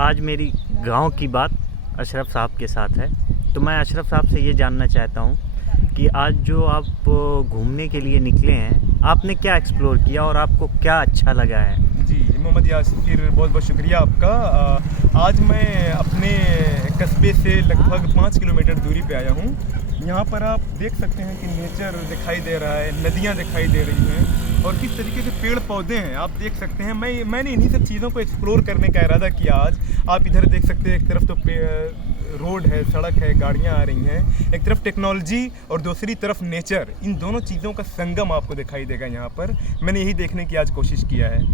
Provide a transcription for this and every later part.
आज मेरी गांव की बात अशरफ साहब के साथ है। तो मैं अशरफ साहब से ये जानना चाहता हूँ कि आज जो आप घूमने के लिए निकले हैं, आपने क्या एक्सप्लोर किया और आपको क्या अच्छा लगा है? जी मोहम्मद यासिर, बहुत बहुत शुक्रिया आपका। आज मैं अपने कस्बे से लगभग 5 किलोमीटर दूरी पे आया हूँ। यहाँ पर आप देख सकते हैं कि नेचर दिखाई दे रहा है, नदियाँ दिखाई दे रही हैं और किस तरीके से पेड़ पौधे हैं आप देख सकते हैं। मैंने इन्हीं सब चीज़ों को एक्सप्लोर करने का इरादा किया आज। आप इधर देख सकते हैं, एक तरफ तो रोड है, सड़क है, गाड़ियाँ आ रही हैं, एक तरफ टेक्नोलॉजी और दूसरी तरफ नेचर। इन दोनों चीज़ों का संगम आपको दिखाई देगा यहाँ पर। मैंने यही देखने की आज कोशिश किया है।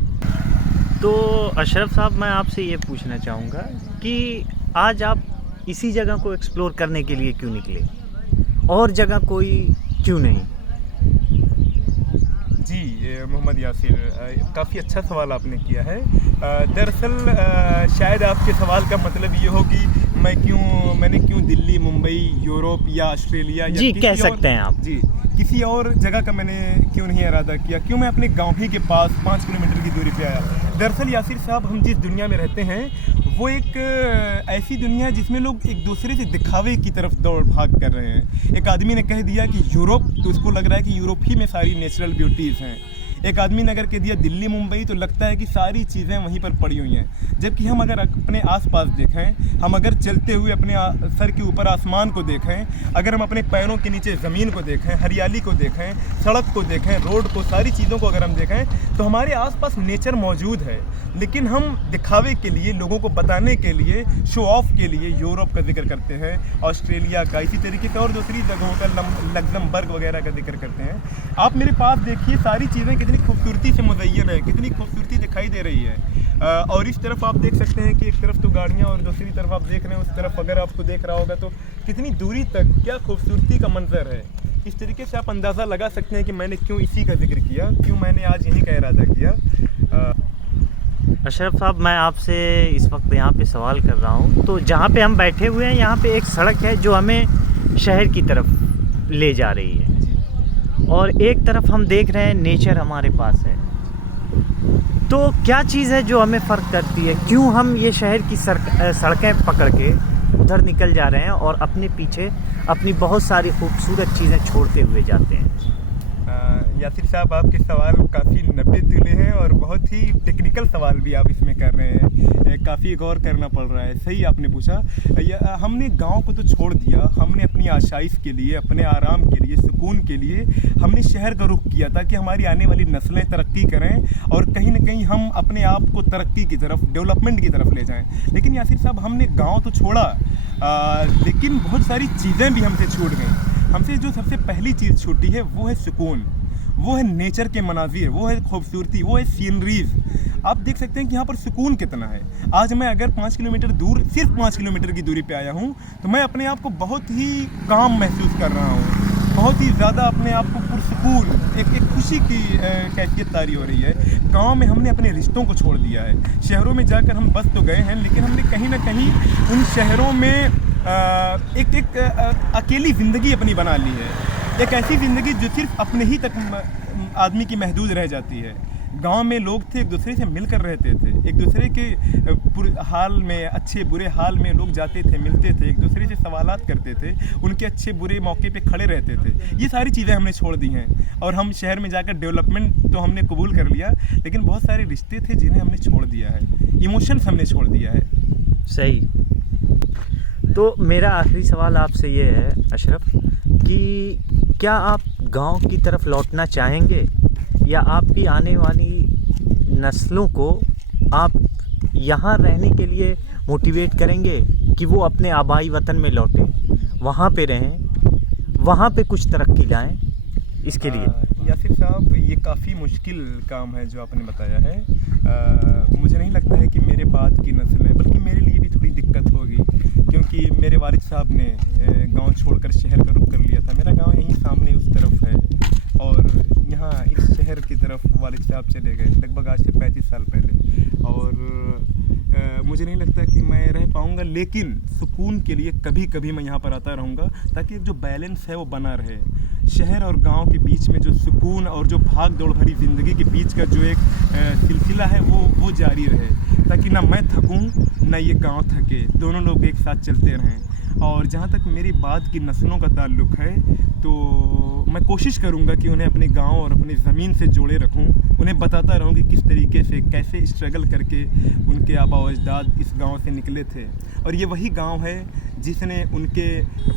तो अशरफ साहब, मैं आपसे ये पूछना चाहूँगा कि आज आप इसी जगह को एक्सप्लोर करने के लिए क्यों निकले और जगह कोई क्यों नहीं? जी मोहम्मद यासिर, काफ़ी अच्छा सवाल आपने किया है। दरअसल शायद आपके सवाल का मतलब ये हो कि मैंने क्यों दिल्ली, मुंबई, यूरोप या ऑस्ट्रेलिया या जी कह सकते हैं आप। जी किसी और जगह का मैंने क्यों नहीं इरादा किया, क्यों मैं अपने गांव ही के पास 5 किलोमीटर की दूरी पे आया। दरअसल यासिर साहब, हम जिस दुनिया में रहते हैं वो एक ऐसी दुनिया है जिसमें लोग एक दूसरे से दिखावे की तरफ दौड़ भाग कर रहे हैं। एक आदमी ने कह दिया कि यूरोप, तो उसको लग रहा है कि यूरोप ही में सारी नेचुरल ब्यूटीज़ हैं। एक आदमी ने अगर कह दिया दिल्ली, मुंबई, तो लगता है कि सारी चीज़ें वहीं पर पड़ी हुई हैं। जबकि हम अगर अपने आसपास देखें, हम अगर चलते हुए अपने सर के ऊपर आसमान को देखें, अगर हम अपने पैरों के नीचे ज़मीन को देखें, हरियाली को देखें, सड़क को देखें, रोड को, सारी चीज़ों को अगर हम देखें तो हमारे आसपास नेचर मौजूद है। लेकिन हम दिखावे के लिए, लोगों को बताने के लिए, शो ऑफ के लिए यूरोप का जिक्र करते हैं, ऑस्ट्रेलिया का, इसी तरीके से और दूसरी जगहों का, लग्जमबर्ग वगैरह का जिक्र करते हैं। आप मेरे पास देखिए, सारी चीज़ें कितनी खूबसूरती से मुज़य्यन है, कितनी खूबसूरती दिखाई दे रही है। और इस तरफ आप देख सकते हैं कि एक तरफ तो गाड़ियाँ और दूसरी तरफ आप देख रहे हैं, उस तरफ अगर आपको देख रहा होगा तो कितनी दूरी तक क्या खूबसूरती का मंजर है। इस तरीके से आप अंदाज़ा लगा सकते हैं कि मैंने क्यों इसी का जिक्र किया, क्यों मैंने आज यहीं का इरादा किया। अशरफ साहब, मैं आपसे इस वक्त यहाँ पे सवाल कर रहा हूँ। तो जहाँ पे हम बैठे हुए हैं, यहाँ पे एक सड़क है जो हमें शहर की तरफ ले जा रही है और एक तरफ हम देख रहे हैं नेचर हमारे पास है। तो क्या चीज़ है जो हमें फ़र्क करती है? क्यों हम ये शहर की सड़कें पकड़ के उधर निकल जा रहे हैं और अपने पीछे अपनी बहुत सारी खूबसूरत चीज़ें छोड़ते हुए जाते हैं? यासिर साहब, आपके सवाल काफ़ी नब्बे तुले हैं और बहुत ही टेक्निकल सवाल भी आप इसमें कर रहे हैं। काफ़ी गौर करना पड़ रहा है। सही आपने पूछा। हमने गांव को तो छोड़ दिया, हमने अपनी आशाइश के लिए, अपने आराम के लिए, सुकून के लिए हमने शहर का रुख किया ताकि हमारी आने वाली नस्लें तरक्की करें और कहीं ना कहीं हम अपने आप को तरक्की की तरफ, डेवलपमेंट की तरफ ले जाएँ। लेकिन यासिर साहब, हमने गाँव तो छोड़ा, लेकिन बहुत सारी चीज़ें भी हमसे छूट गई। हमसे जो सबसे पहली चीज़ छूटी है वो है सुकून, वो है नेचर के मनाज़िर, वो है खूबसूरती, वो है सीनरीज। आप देख सकते हैं कि यहाँ पर सुकून कितना है। आज मैं अगर 5 किलोमीटर दूर, सिर्फ 5 किलोमीटर की दूरी पे आया हूँ, तो मैं अपने आप को बहुत ही काम महसूस कर रहा हूँ, बहुत ही ज़्यादा अपने आप को पुरसुकून, एक खुशी की कैफियत तारी हो रही है। गाँव में हमने अपने रिश्तों को छोड़ दिया है। शहरों में जाकर हम बस तो गए हैं, लेकिन हमने कहीं ना कहीं उन शहरों में एक अकेली ज़िंदगी अपनी बना ली है। एक ऐसी ज़िंदगी जो सिर्फ अपने ही तक आदमी की महदूद रह जाती है। गांव में लोग थे, एक दूसरे से मिलकर रहते थे, एक दूसरे के हाल में, अच्छे बुरे हाल में लोग जाते थे, मिलते थे, एक दूसरे से सवालात करते थे, उनके अच्छे बुरे मौके पे खड़े रहते थे। ये सारी चीज़ें हमने छोड़ दी हैं और हम शहर में जाकर डेवलपमेंट तो हमने कबूल कर लिया, लेकिन बहुत सारे रिश्ते थे जिन्हें हमने छोड़ दिया है, इमोशंस हमने छोड़ दिया है। सही। तो मेरा आखिरी सवाल आपसे ये है अशरफ कि क्या आप गांव की तरफ लौटना चाहेंगे या आपकी आने वाली नस्लों को आप यहाँ रहने के लिए मोटिवेट करेंगे कि वो अपने आबाई वतन में लौटें, वहाँ पे रहें, वहाँ पे कुछ तरक्की लाएं? इसके लिए यासिर साहब, ये काफ़ी मुश्किल काम है जो आपने बताया है। मुझे नहीं लगता है कि मेरे बाद की नस्ल है, बल्कि मेरे लिए भी थोड़ी दिक्कत होगी, क्योंकि मेरे वालिद साहब ने गांव छोड़कर शहर का रुख कर लिया था। मेरा गांव यहीं सामने उस तरफ है और यहाँ इस शहर की तरफ वालिद साहब चले गए लगभग आज से 35 साल पहले। और मुझे नहीं लगता कि मैं रह पाऊँगा, लेकिन सुकून के लिए कभी कभी मैं यहाँ पर आता रहूँगा ताकि जो बैलेंस है वो बना रहे। शहर और गांव के बीच में जो सुकून और जो भाग दौड़ भरी ज़िंदगी के बीच का जो एक सिलसिला है वो जारी रहे, ताकि ना मैं थकूं ना ये गांव थके, दोनों लोग एक साथ चलते रहें। और जहाँ तक मेरी बाद की नस्लों का ताल्लुक़ है तो मैं कोशिश करूँगा कि उन्हें अपने गांव और अपनी ज़मीन से जोड़े रखूँ, उन्हें बताता रहूँ कि किस तरीके से कैसे स्ट्रगल करके उनके आबा व अजदाद इस गांव से निकले थे। और ये वही गांव है जिसने उनके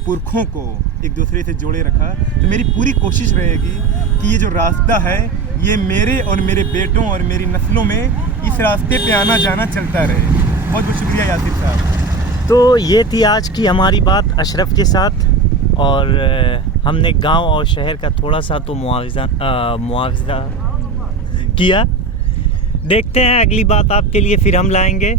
पुरखों को एक दूसरे से जोड़े रखा। तो मेरी पूरी कोशिश रहेगी कि ये जो रास्ता है ये मेरे और मेरे बेटों और मेरी नस्लों में इस रास्ते पे आना जाना चलता रहे। बहुत बहुत शुक्रिया यासिर साहब। तो ये थी आज की हमारी बात अशरफ के साथ, और हमने गांव और शहर का थोड़ा सा तो मुआवजा किया। देखते हैं अगली बात आपके लिए फिर हम लाएंगे।